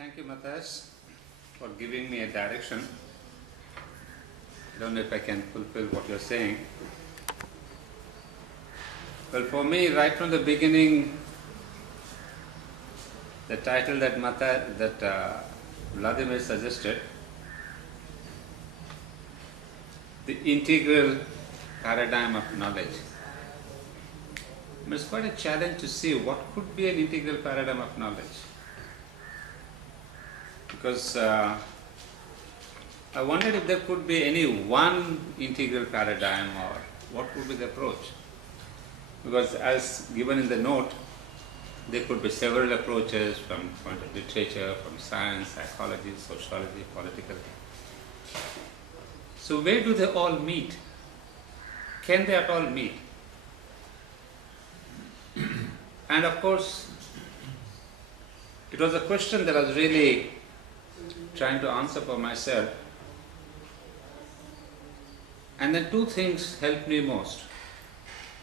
Thank you, Matthias, for giving me a direction. I don't know if I can fulfill what you're saying. Well, for me, right from the beginning, the title that Vladimir suggested, the integral paradigm of knowledge. It's quite a challenge to see what could be an integral paradigm of knowledge. Because I wondered if there could be any one integral paradigm or what would be the approach. Because as given in the note, there could be several approaches from point of literature, from science, psychology, sociology, political. So where do they all meet? Can they at all meet? And of course, it was a question that I was really trying to answer for myself. And then two things helped me most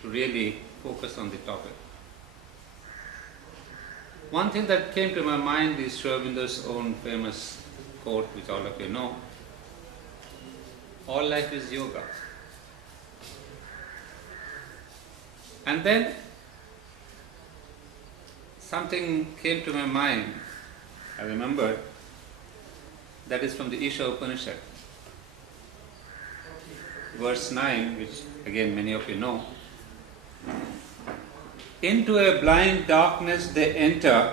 to really focus on the topic. One thing that came to my mind is Aurobindo's own famous quote, which all of you know: all life is yoga. And then something came to my mind, I remembered, that is from the Isha Upanishad. Verse 9, which again many of you know: into a blind darkness they enter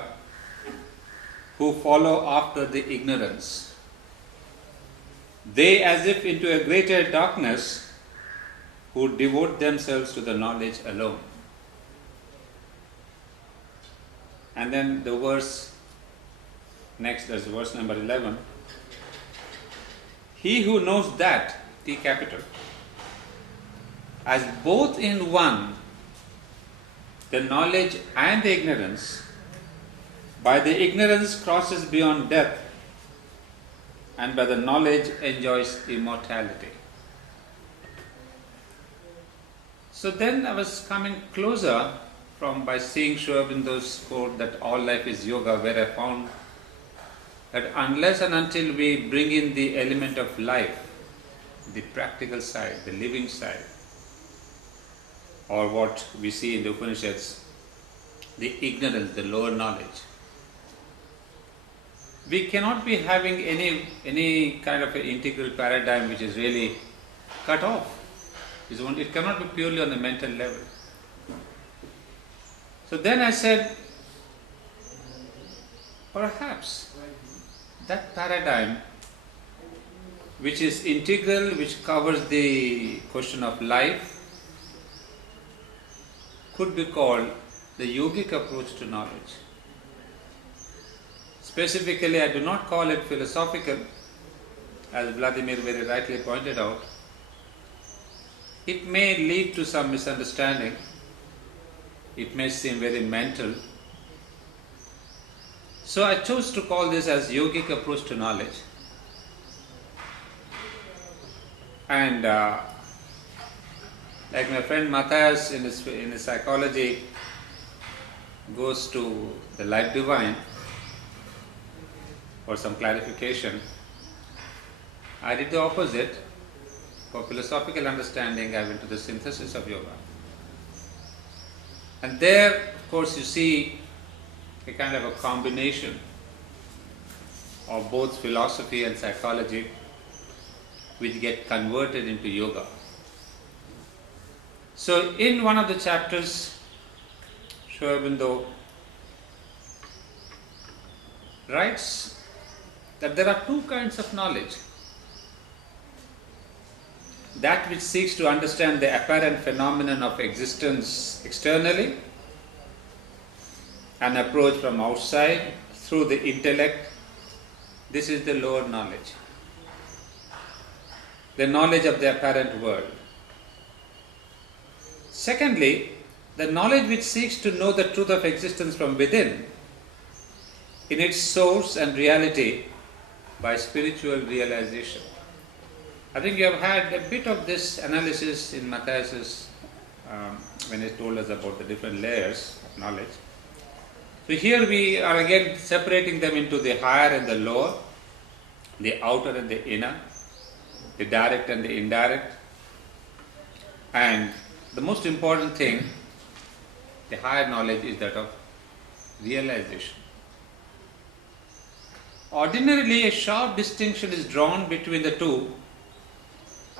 who follow after the ignorance. They, as if into a greater darkness, who devote themselves to the knowledge alone. And then the verse next, that's verse number 11. He who knows that, T capital, as both in one, the knowledge and the ignorance, by the ignorance crosses beyond death, and by the knowledge enjoys immortality. So then I was coming closer by seeing Aurobindo's quote that all life is yoga, where I found that unless and until we bring in the element of life, the practical side, the living side, or what we see in the Upanishads, the ignorance, the lower knowledge, we cannot be having any kind of an integral paradigm which is really cut off. It cannot be purely on the mental level. So then I said, perhaps that paradigm which is integral, which covers the question of life, could be called the yogic approach to knowledge. Specifically, I do not call it philosophical, as Vladimir very rightly pointed out. It may lead to some misunderstanding. It may seem very mental. So I chose to call this as yogic approach to knowledge. And like my friend Matthias in his psychology goes to the life divine for some clarification, I did the opposite. For philosophical understanding, I went to the synthesis of yoga. And there, of course, you see a kind of a combination of both philosophy and psychology which get converted into yoga. So in one of the chapters, Aurobindo writes that there are two kinds of knowledge. That which seeks to understand the apparent phenomenon of existence externally, an approach from outside through the intellect. This is the lower knowledge, the knowledge of the apparent world. Secondly, the knowledge which seeks to know the truth of existence from within, in its source and reality, by spiritual realization. I think you have had a bit of this analysis in Matthias's when he told us about the different layers of knowledge. So here we are again separating them into the higher and the lower, the outer and the inner, the direct and the indirect. And the most important thing, the higher knowledge, is that of realization. Ordinarily, a sharp distinction is drawn between the two,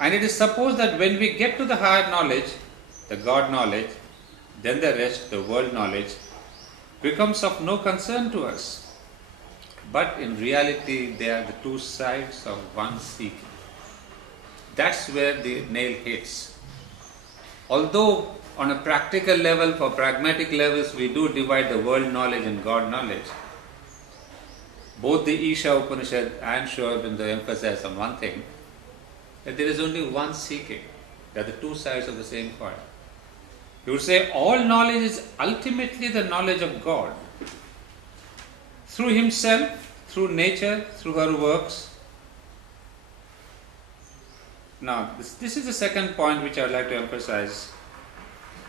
and it is supposed that when we get to the higher knowledge, the God knowledge, then the rest, the world knowledge, becomes of no concern to us. But in reality, they are the two sides of one seeking. That's where the nail hits. Although on a practical level, for pragmatic levels, we do divide the world knowledge and God knowledge, both the Isha Upanishad and Aurobindo emphasize on one thing, that there is only one seeking. They are the two sides of the same coin. You would say all knowledge is ultimately the knowledge of God. Through Himself, through nature, through her works. Now, this is the second point which I would like to emphasize.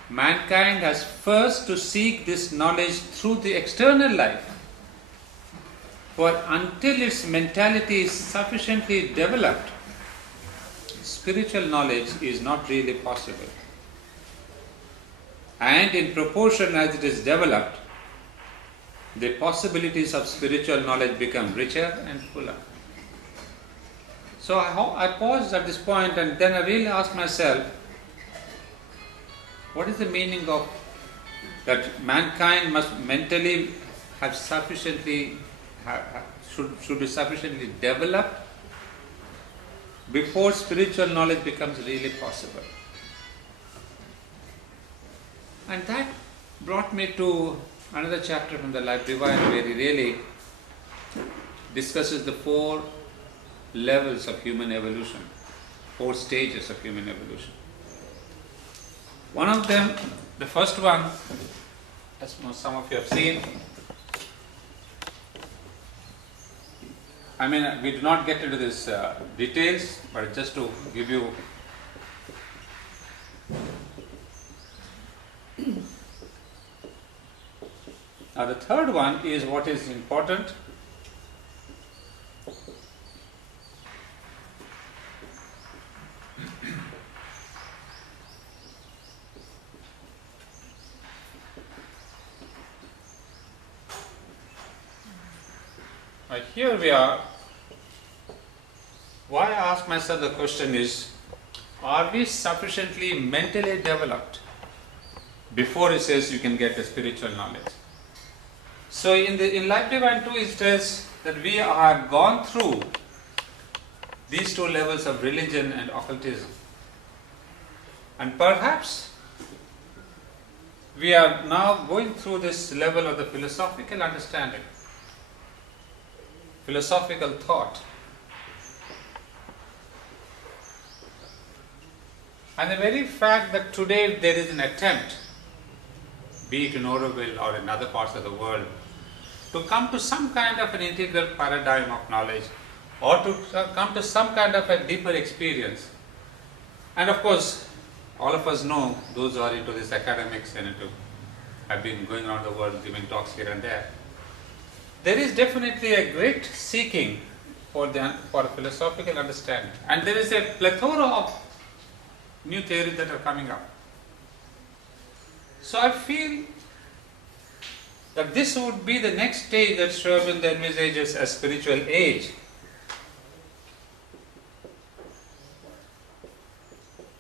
Mankind has first to seek this knowledge through the external life. For until its mentality is sufficiently developed, spiritual knowledge is not really possible. And in proportion as it is developed, the possibilities of spiritual knowledge become richer and fuller. So I paused at this point and then I really asked myself, what is the meaning of that mankind must mentally have sufficiently should be sufficiently developed before spiritual knowledge becomes really possible. And that brought me to another chapter from the Life Divine, where he really discusses the 4 levels of human evolution, 4 stages of human evolution. One of them, the first one, as some of you have seen, I mean, we do not get into this details, but just to give you now the third one is what is important. Here we are. Why I ask myself the question is, are we sufficiently mentally developed before it says you can get the spiritual knowledge? So in Life Divine 2 it says that we are gone through these 2 levels of religion and occultism. And perhaps we are now going through this level of the philosophical understanding, philosophical thought. And the very fact that today there is an attempt, be it in Auroville or in other parts of the world, to come to some kind of an integral paradigm of knowledge, or to come to some kind of a deeper experience. And of course, all of us know, those who are into this academics and have been going around the world giving talks here and there, there is definitely a great seeking for philosophical understanding, and there is a plethora of new theories that are coming up. So I feel that this would be the next stage that Aurobindo envisages as spiritual age.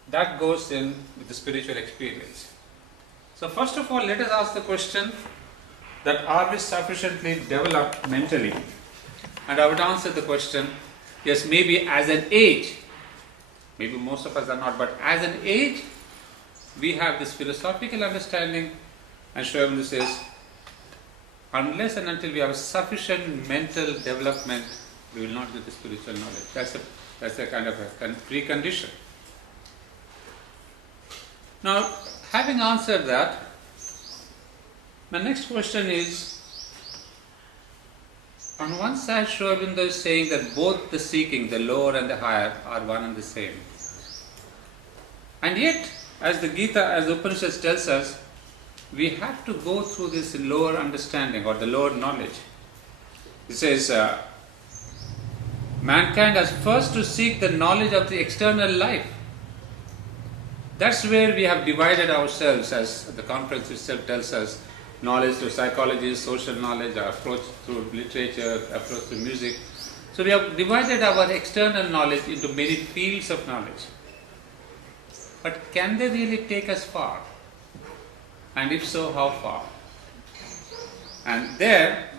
That goes in with the spiritual experience. So first of all, let us ask the question that are we sufficiently developed mentally? And I would answer the question, yes, maybe as an age, maybe most of us are not, but as an age, we have this philosophical understanding, and Aurobindo says, unless and until we have a sufficient mental development, we will not get the spiritual knowledge. That's a kind of a precondition. Now, having answered that, my next question is, on one side Aurobindo is saying that both the seeking, the lower and the higher, are one and the same. And yet, as the Gita, as the Upanishad tells us, we have to go through this lower understanding or the lower knowledge. It says, mankind has first to seek the knowledge of the external life. That's where we have divided ourselves, as the conference itself tells us, knowledge through psychology, social knowledge, our approach through literature, approach through music. So we have divided our external knowledge into many fields of knowledge. But can they really take us far? And if so, how far? And there,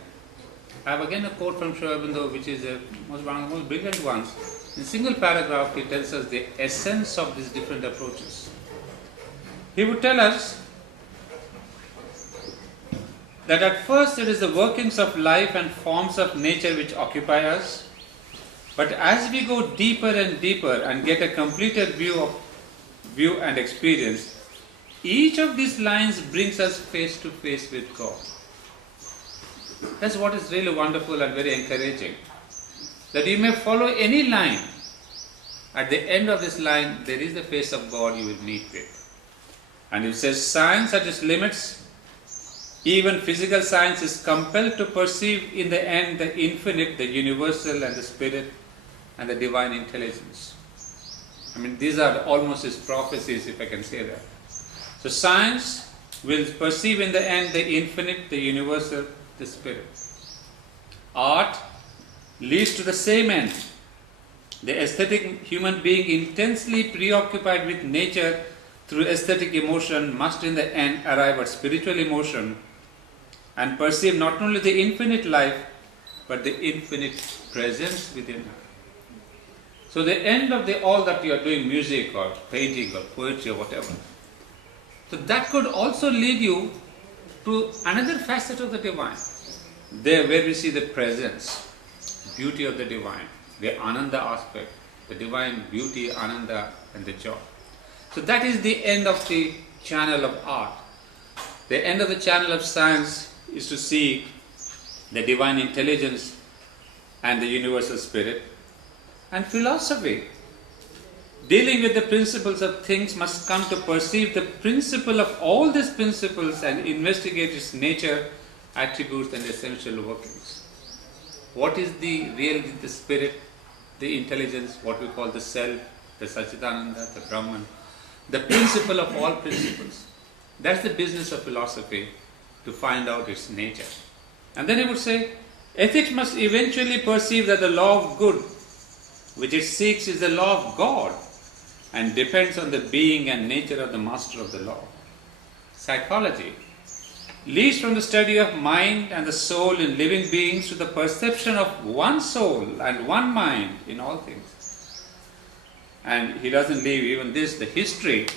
I have again a quote from Aurobindo, which is one of the most brilliant ones. In a single paragraph, he tells us the essence of these different approaches. He would tell us that at first it is the workings of life and forms of nature which occupy us, but as we go deeper and deeper and get a completed view and experience, each of these lines brings us face to face with God. That's what is really wonderful and very encouraging. That you may follow any line. At the end of this line, there is the face of God you will meet with. And it says, science at its limits, even physical science, is compelled to perceive in the end the infinite, the universal, and the spirit, and the divine intelligence. I mean, these are almost his prophecies, if I can say that. So science will perceive in the end the infinite, the universal, the spirit. Art leads to the same end. The aesthetic human being intensely preoccupied with nature through aesthetic emotion must in the end arrive at spiritual emotion and perceive not only the infinite life but the infinite presence within her. So the end of all that you are doing, music or painting or poetry or whatever, so that could also lead you to another facet of the divine. There where we see the presence, beauty of the divine, the Ananda aspect, the divine beauty, Ananda and the joy. So that is the end of the channel of art. The end of the channel of science is to see the divine intelligence and the universal spirit. And philosophy, dealing with the principles of things, must come to perceive the principle of all these principles and investigate its nature, attributes and essential workings. What is the spirit, the intelligence, what we call the self, the Satchidananda, the Brahman, the principle of all principles. That's the business of philosophy, to find out its nature. And then he would say, ethics must eventually perceive that the law of good, which it seeks, is the law of God and depends on the being and nature of the master of the law. Psychology leads from the study of mind and the soul in living beings to the perception of one soul and one mind in all things. And he doesn't leave even this, the history.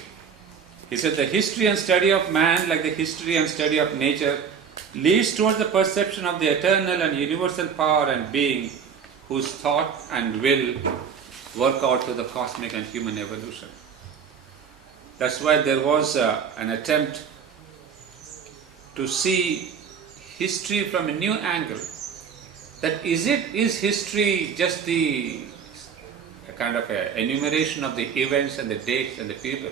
He said the history and study of man, like the history and study of nature, leads towards the perception of the eternal and universal power and being, whose thought and will work out to the cosmic and human evolution. That's why there was an attempt to see history from a new angle. That is history just a kind of a enumeration of the events and the dates and the people?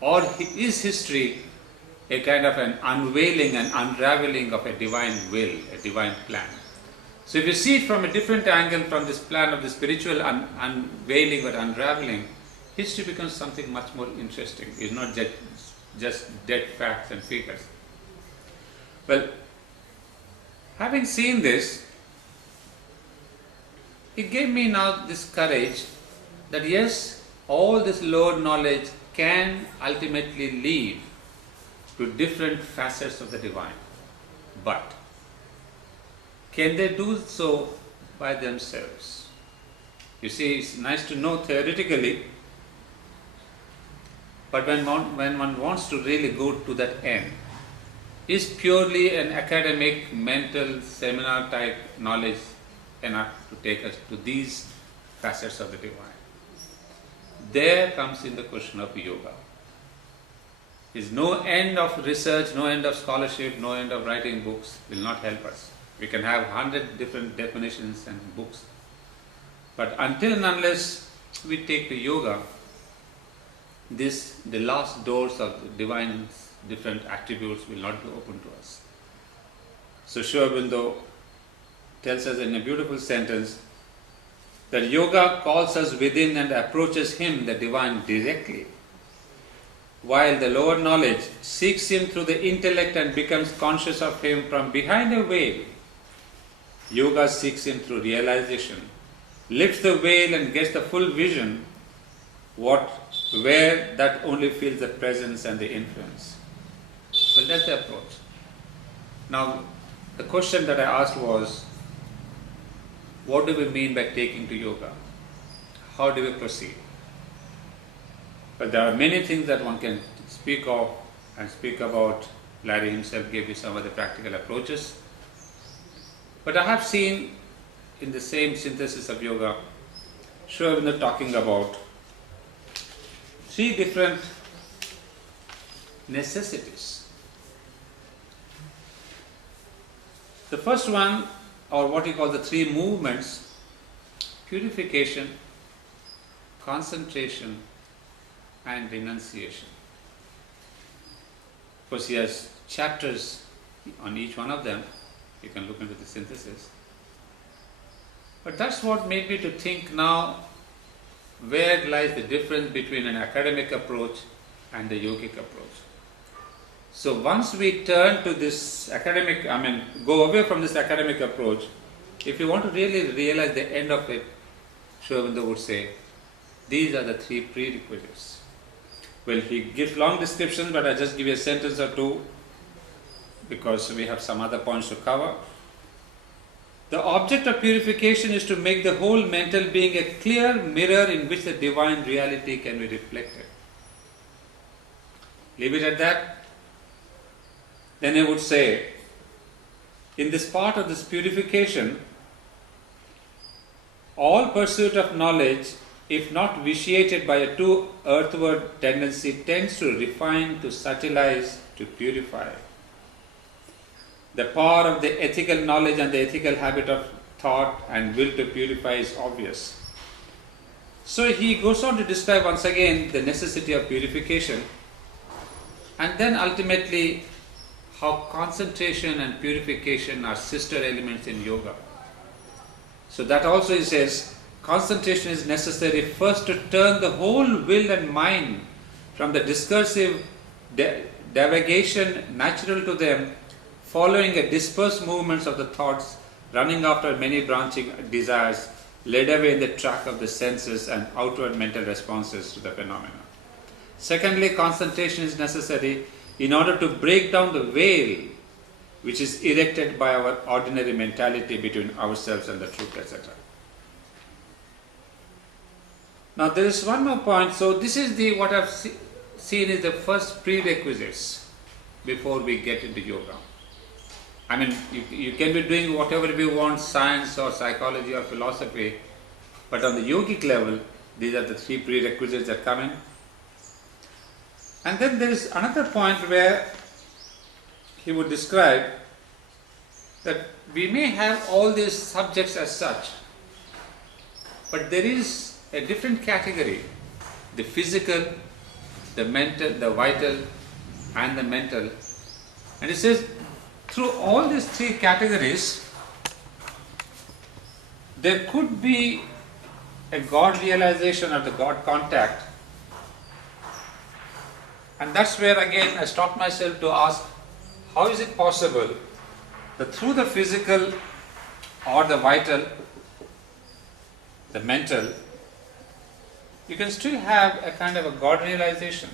Or is history a kind of an unveiling and unraveling of a divine will, a divine plan? So if you see it from a different angle, from this plan of the spiritual unveiling or unraveling, history becomes something much more interesting. It's not just dead facts and figures. Well, having seen this, it gave me now this courage that yes, all this lower knowledge can ultimately lead to different facets of the divine. But can they do so by themselves? You see, it's nice to know theoretically, but when one wants to really go to that end, is purely an academic, mental, seminar type knowledge enough to take us to these facets of the divine? There comes in the question of yoga. Is no end of research, no end of scholarship, no end of writing books will not help us. We can have 100 different definitions and books. But until and unless we take to yoga, the last doors of the divine different attributes will not be open to us. So Aurobindo tells us in a beautiful sentence that yoga calls us within and approaches him, the divine, directly, while the lower knowledge seeks him through the intellect and becomes conscious of him from behind a veil. Yoga seeks him through realization, lifts the veil and gets the full vision, where that only feels the presence and the influence. Well, that's the approach. Now, the question that I asked was, what do we mean by taking to yoga? How do we proceed? But there are many things that one can speak of and speak about. Larry himself gave you some of the practical approaches. But I have seen in the same synthesis of yoga, Aurobindo talking about 3 different necessities. The first one, or what he calls the 3 movements: purification, concentration, and renunciation. Of course, he has chapters on each one of them. You can look into the synthesis. But that's what made me to think now, where lies the difference between an academic approach and the yogic approach. So once we turn to this go away from this academic approach, if you want to really realize the end of it, Aurobindo would say, these are the 3 prerequisites. Well, he gives long descriptions, but I just give you a sentence or 2 because we have some other points to cover. The object of purification is to make the whole mental being a clear mirror in which the divine reality can be reflected. Leave it at that. Then I would say, in this part of this purification, all pursuit of knowledge, if not vitiated by a too earthward tendency, tends to refine, to subtilize, to purify. The power of the ethical knowledge and the ethical habit of thought and will to purify is obvious. So he goes on to describe once again the necessity of purification, and then ultimately how concentration and purification are sister elements in yoga. So that also he says, concentration is necessary first to turn the whole will and mind from the discursive divagation natural to them, following a dispersed movements of the thoughts, running after many branching desires, led away in the track of the senses and outward mental responses to the phenomena. Secondly, concentration is necessary in order to break down the veil which is erected by our ordinary mentality between ourselves and the truth, etc. Now there is one more point. So this is what I've seen is the first prerequisites before we get into yoga. I mean, you can be doing whatever you want, science or psychology or philosophy, but on the yogic level, these are the 3 prerequisites that come in. And then there is another point where he would describe that we may have all these subjects as such, but there is a different category: the physical, the mental, the vital, and the mental. And he says, through all these 3 categories, there could be a God realization or the God contact. And that's where again I stopped myself to ask, how is it possible that through the physical or the vital, the mental, you can still have a kind of a God realization?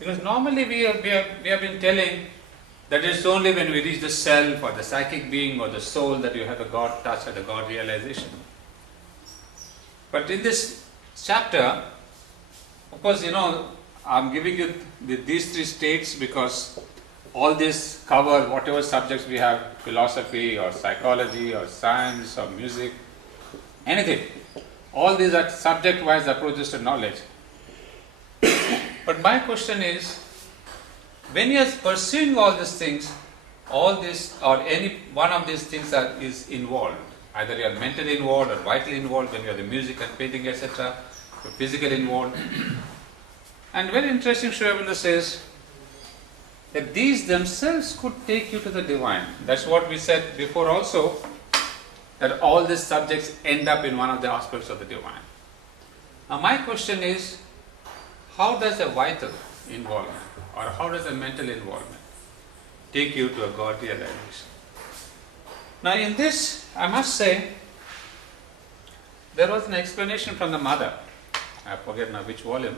Because normally we have been telling that it's only when we reach the self or the psychic being or the soul that you have the God touch or the God realization. But in this chapter, of course, I'm giving you these 3 states because all this cover whatever subjects we have, philosophy or psychology or science or music, anything. All these are subject-wise approaches to knowledge. But my question is, when you are pursuing all these things, all this or any one of these things is involved. Either you are mentally involved or vitally involved when you are the music and painting, etc. You're physically involved. And very interesting, Sri Aurobindo says that these themselves could take you to the divine. That's what we said before also, that all these subjects end up in one of the aspects of the divine. Now my question is, how does a vital involvement or how does a mental involvement take you to a God realization? Now in this, I must say, there was an explanation from the mother. I forget now which volume.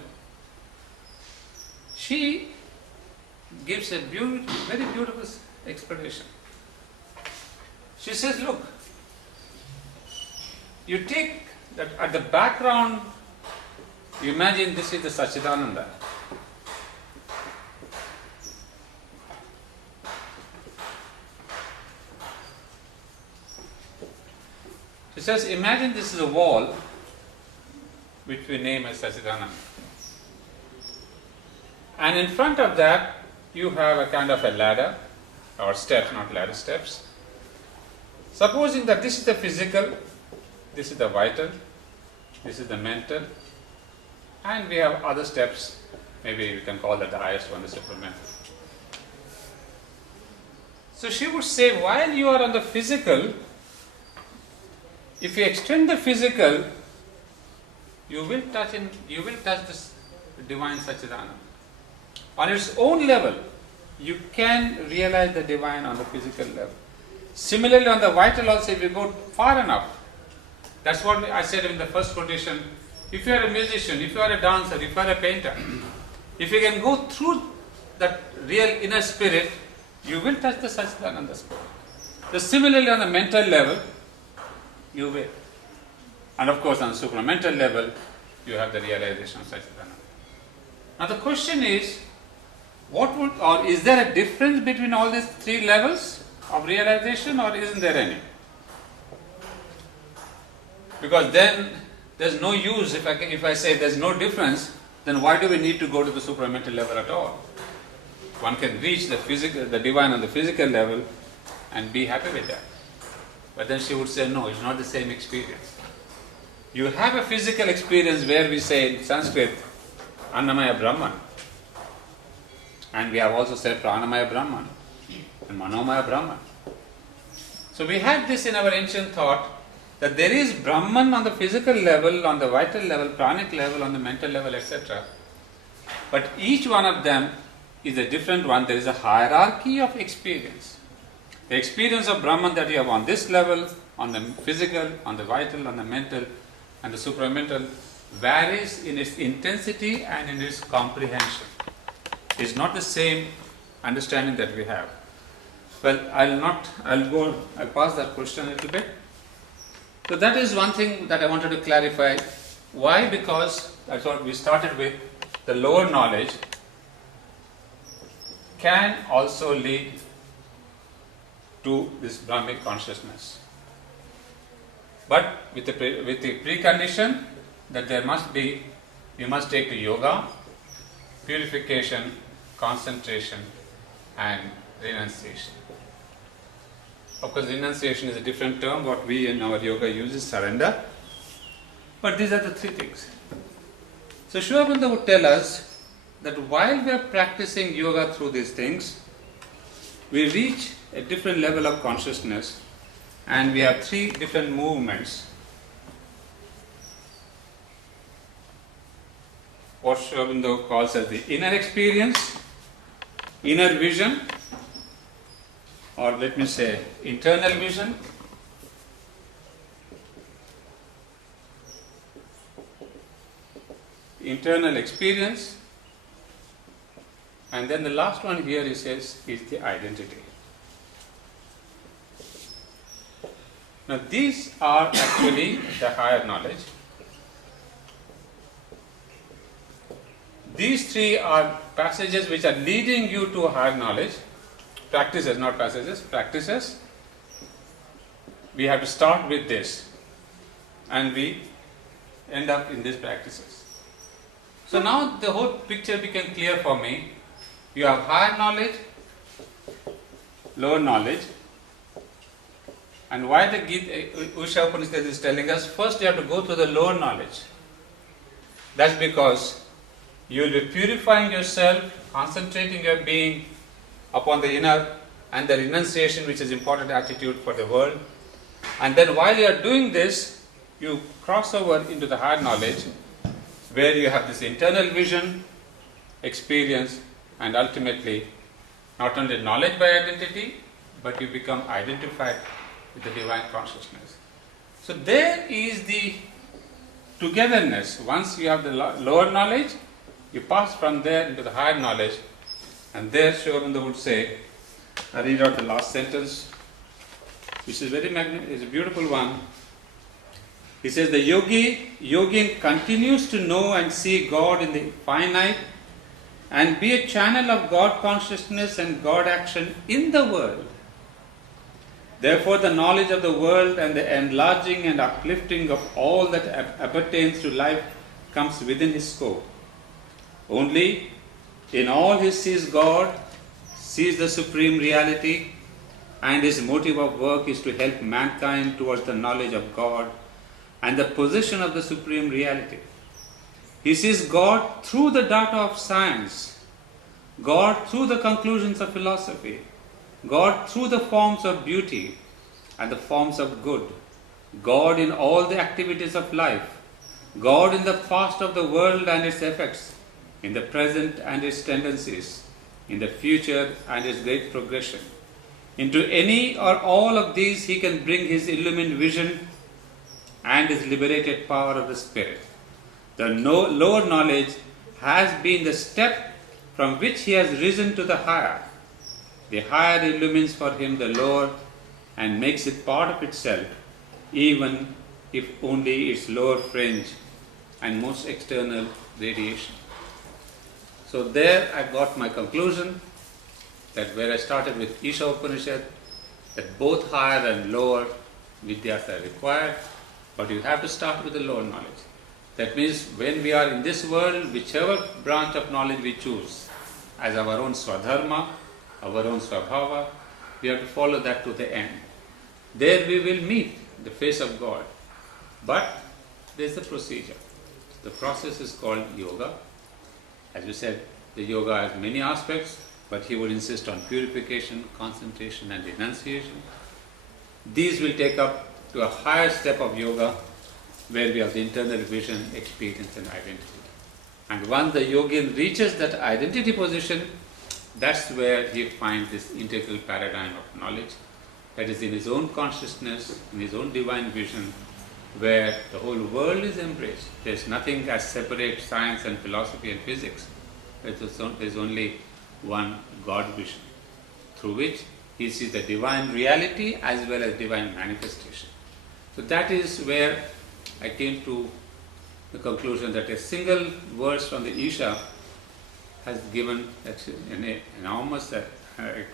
She gives a very beautiful explanation. She says, look, you take that at the background, you imagine this is the Sachidananda. She says, imagine this is a wall which we name as Sachidananda. And in front of that, you have a kind of a ladder, or steps, not ladder, steps. Supposing that this is the physical, this is the vital, this is the mental, and we have other steps, maybe we can call that the highest one, the supramental. So she would say, while you are on the physical, if you extend the physical, you will touch this divine Sachidananda. On its own level, you can realize the divine on the physical level. Similarly, on the vital also, if you go far enough, that's what I said in the first quotation. If you are a musician, if you are a dancer, if you are a painter, if you can go through that real inner spirit, you will touch the Sachidananda spirit. So similarly, on the mental level, you will. And of course, on the supramental level, you have the realization of Sachidananda. Now the question is, is there a difference between all these three levels of realization, or isn't there any? Because then there's no use. If I say there's no difference, then why do we need to go to the supramental level at all? One can reach the divine on the physical level and be happy with that. But then she would say, no, it's not the same experience. You have a physical experience where we say in Sanskrit, Annamaya Brahman. And we have also said Pranamaya Brahman and Manomaya Brahman. So we had this in our ancient thought, that there is Brahman on the physical level, on the vital level, pranic level, on the mental level, etc. But each one of them is a different one. There is a hierarchy of experience. The experience of Brahman that you have on this level, on the physical, on the vital, on the mental, and the supramental, varies in its intensity and in its comprehension. It's not the same understanding that we have. Well, I'll pass that question a little bit. So that is one thing that I wanted to clarify. Why? Because that's what we started with. The lower knowledge can also lead to this Brahmic consciousness. But with the precondition that you must take the yoga, purification, concentration, and renunciation. Of course, renunciation is a different term. What we in our yoga use is surrender. But these are the three things. So Sri Aurobindo would tell us that while we are practicing yoga through these things, we reach a different level of consciousness, and we have three different movements. What Sri Aurobindo calls as the inner experience, inner vision, or let me say internal vision, internal experience, and then the last one here he says is the identity. Now these are actually the higher knowledge. These three are passages which are leading you to higher knowledge. Practices, not passages, practices. We have to start with this and we end up in these practices. So now the whole picture became clear for me. You have higher knowledge, lower knowledge, and why the Usha Upanishad is telling us, first you have to go through the lower knowledge. That's because You will be purifying yourself, concentrating your being upon the inner and the renunciation, which is important attitude for the world. And then while you are doing this, you cross over into the higher knowledge, where you have this internal vision, experience, and ultimately not only knowledge by identity, but you become identified with the divine consciousness. So there is the togetherness. Once you have the lower knowledge, you pass from there into the higher knowledge, and there Aurobindo would say, I read out the last sentence, which is is a beautiful one. He says, the yogin continues to know and see God in the finite and be a channel of God consciousness and God action in the world. Therefore, the knowledge of the world and the enlarging and uplifting of all that appertains to life comes within his scope. Only in all he sees God, sees the supreme reality, and his motive of work is to help mankind towards the knowledge of God and the possession of the supreme reality. He sees God through the data of science, God through the conclusions of philosophy, God through the forms of beauty and the forms of good, God in all the activities of life, God in the past of the world and its effects, in the present and its tendencies, in the future and its great progression. Into any or all of these he can bring his illumined vision and his liberated power of the Spirit. The lower knowledge has been the step from which he has risen to the higher. The higher illumines for him the lower and makes it part of itself, even if only its lower fringe and most external radiation. So there I got my conclusion that where I started with Isha Upanishad, that both higher and lower vidyas are required, but you have to start with the lower knowledge. That means when we are in this world, whichever branch of knowledge we choose as our own swadharma, our own swabhava, we have to follow that to the end. There we will meet the face of God. But there is a procedure. The process is called yoga. As we said, the yoga has many aspects, but he would insist on purification, concentration, and renunciation. These will take up to a higher step of yoga, where we have the internal vision, experience, and identity. And once the yogin reaches that identity position, that's where he finds this integral paradigm of knowledge, that is in his own consciousness, in his own divine vision, where the whole world is embraced. There's nothing as separates science and philosophy and physics. There's only one God vision, through which he sees the divine reality as well as divine manifestation. So that is where I came to the conclusion that a single verse from the Isha has given an enormous, a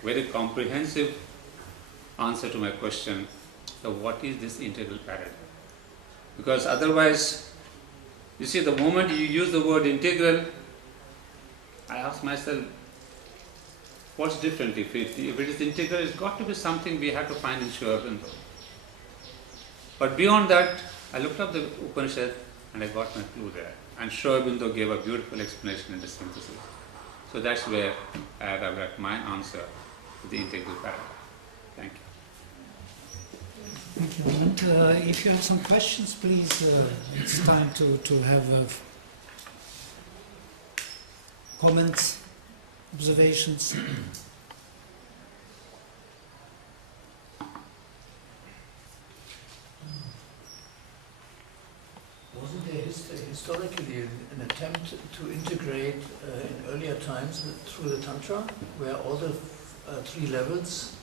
very comprehensive answer to my question, so what is this integral paradigm? Because otherwise, you see, the moment you use the word integral, I ask myself, what's different? If it is integral, it's got to be something we have to find in Aurobindo. But beyond that, I looked up the Upanishad and I got my clue there. And Aurobindo gave a beautiful explanation in the synthesis. So that's where I have got my answer to the integral paradigm. Thank you. Thank you. And if you have some questions, please, it's time to have comments, observations. Wasn't there historically an attempt to integrate in earlier times through the Tantra, where all the three levels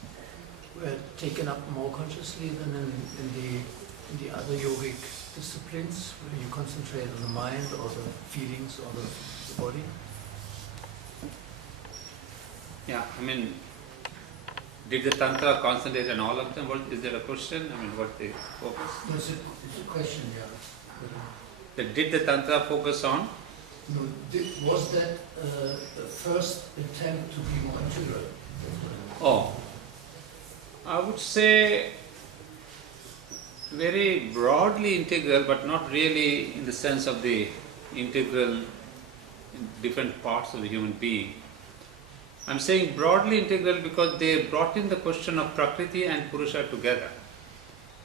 were taken up more consciously than in the other yogic disciplines, where you concentrate on the mind or the feelings or the body? Yeah, I mean, did the Tantra concentrate on all of them? Is there a question? I mean, what they focus? It's a question, yeah. Did the Tantra focus on? No, was that the first attempt to be more integral? Oh, I would say very broadly integral, but not really in the sense of the integral in different parts of the human being. I'm saying broadly integral because they brought in the question of Prakriti and Purusha together.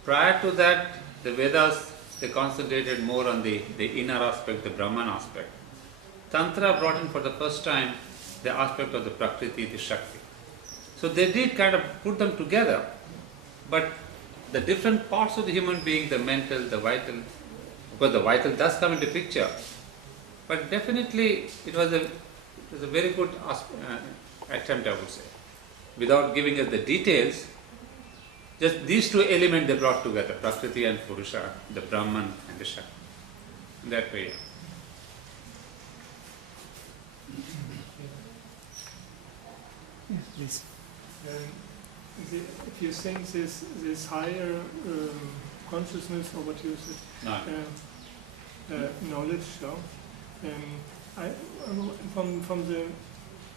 Prior to that, the Vedas, they concentrated more on the inner aspect, the Brahman aspect. Tantra brought in for the first time the aspect of the Prakriti, the Shakti. So they did kind of put them together, but the different parts of the human being, the mental, the vital, because the vital does come into picture, but definitely it was a very good attempt, I would say. Without giving us the details, just these two elements they brought together, Prakriti and Purusha, the Brahman and the Shakti. In that way. Yes, please. If you think this higher consciousness, or what you said, knowledge, from the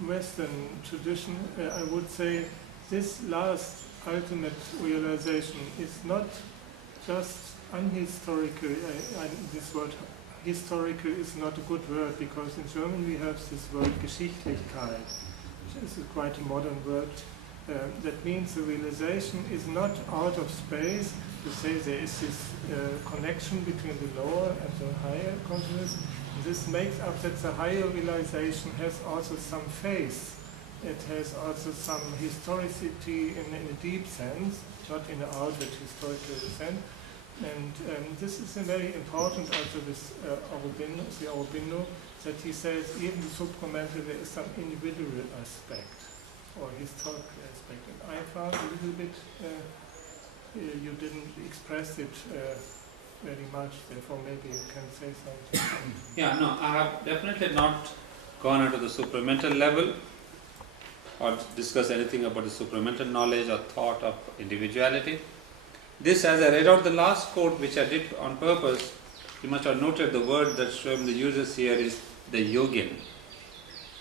Western tradition, I would say this last ultimate realization is not just unhistorical. This word historical is not a good word, because in German we have this word Geschichtlichkeit, which is quite a modern word. That means the realization is not out of space, to say there is this connection between the lower and the higher consciousness. And this makes up that the higher realization has also some phase. It has also some historicity in a deep sense, not in an outward historical sense. And this is very important also with Aurobindo, that he says even the supramental there is some individual aspect or historical aspect. And I found a little bit you didn't express it very much, therefore maybe you can say something. Yeah, no, I have definitely not gone into the supramental level or discuss anything about the supramental knowledge or thought of individuality. This, as I read out the last quote, which I did on purpose, you must have noted the word that Swami uses here is the yogin.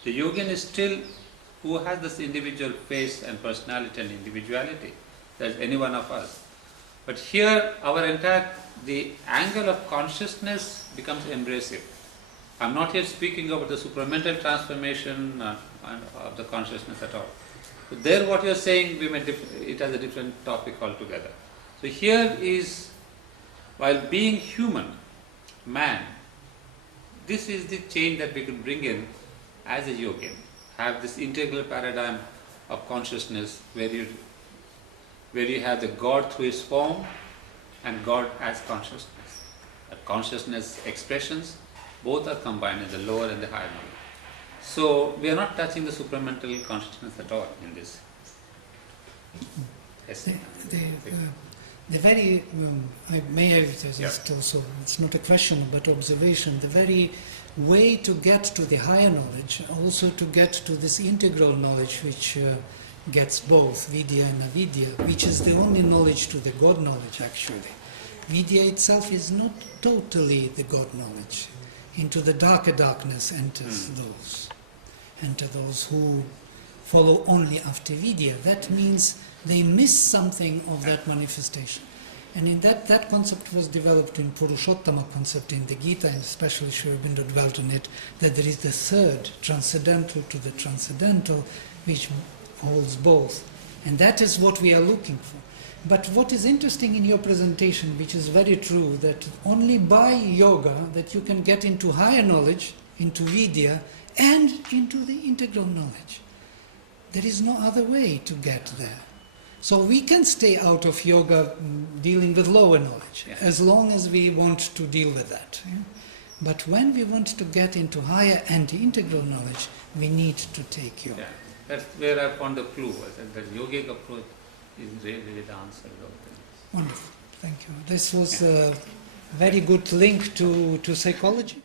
The yogin is still who has this individual face and personality and individuality. That's any one of us. But here, the angle of consciousness becomes embracive. I'm not here speaking about the supramental transformation of the consciousness at all. But there what you're saying, it has a different topic altogether. So here is, while being human, man, this is the change that we could bring in as a yogin. Have this integral paradigm of consciousness where you have the God through his form and God as consciousness. Consciousness expressions, both are combined in the lower and the higher mind. So we are not touching the supramental consciousness at all in this. Yes. The very, I may have just also, it's not a question but observation, the very way to get to the higher knowledge, also to get to this integral knowledge which gets both vidya and avidya, which is the only knowledge to the God knowledge actually. Vidya itself is not totally the God knowledge. Into the darker darkness enters those who follow only after vidya. That means they miss something of that manifestation. And in that concept was developed in Purushottama concept in the Gita, and especially Aurobindo dwelt on it, that there is the third, transcendental to the transcendental, which holds both. And that is what we are looking for. But what is interesting in your presentation, which is very true, that only by yoga that you can get into higher knowledge, into vidya, and into the integral knowledge. There is no other way to get there. So we can stay out of yoga dealing with lower knowledge, as long as we want to deal with that. Yeah? But when we want to get into higher and integral knowledge, we need to take yoga. Yeah, that's where I found the clue. I said that yogic approach is really the answer. Wonderful, thank you. This was a very good link to psychology.